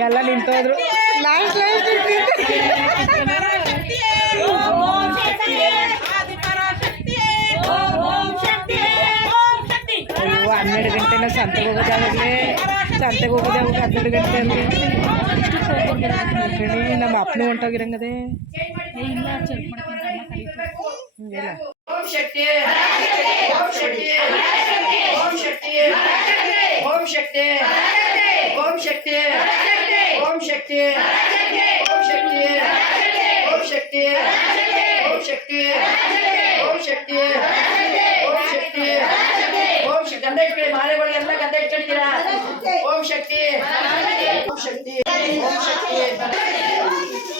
ಎಲ್ಲ ನಿಂತೋದ್ರು. ಲಾಸ್ಟ್ ಹನ್ನೆರಡು ಗಂಟೆನ ಸಂತೆಗೆ ಹೋಗೋದಾಗಲಿ ಸಂತೆಗೆ ಹೋಗೋದಾಗ ಹನ್ನೆರಡು ಗಂಟೆ ಅಂದ್ರೆ? ನಮ್ಮ ಅಪ್ಪನೂ ಹೊಂಟೋಗಿರಂಗದೆ. ಓಂ ಶಕ್ತಿ ಓಂ ಶಕ್ತಿ ಓಂ ಶಕ್ತಿ ಓಂ ಶಕ್ತಿ. ಶಕ್ತಿ ಓಂ ಶಕ್ತಿ ಓಂ ಶಕ್ತಿ ಓಂ ಶಕ್ತಿ ಓಂ ಶಕ್ತಿ ಓಂ ಶಕ್ತಿ ಓಂ ಶಕ್ತಿ ಗಂಧ ಇಟ್ಕೊಳ್ಳಿ ಮಾಲೆಗಳಿಗೆಲ್ಲ ಗಂಧ ಇಟ್ಕೊಂಡಿದ್ದೀರಾ ಓಂ ಶಕ್ತಿ ಓಂ ಶಕ್ತಿ ಓಂ ಶಕ್ತಿ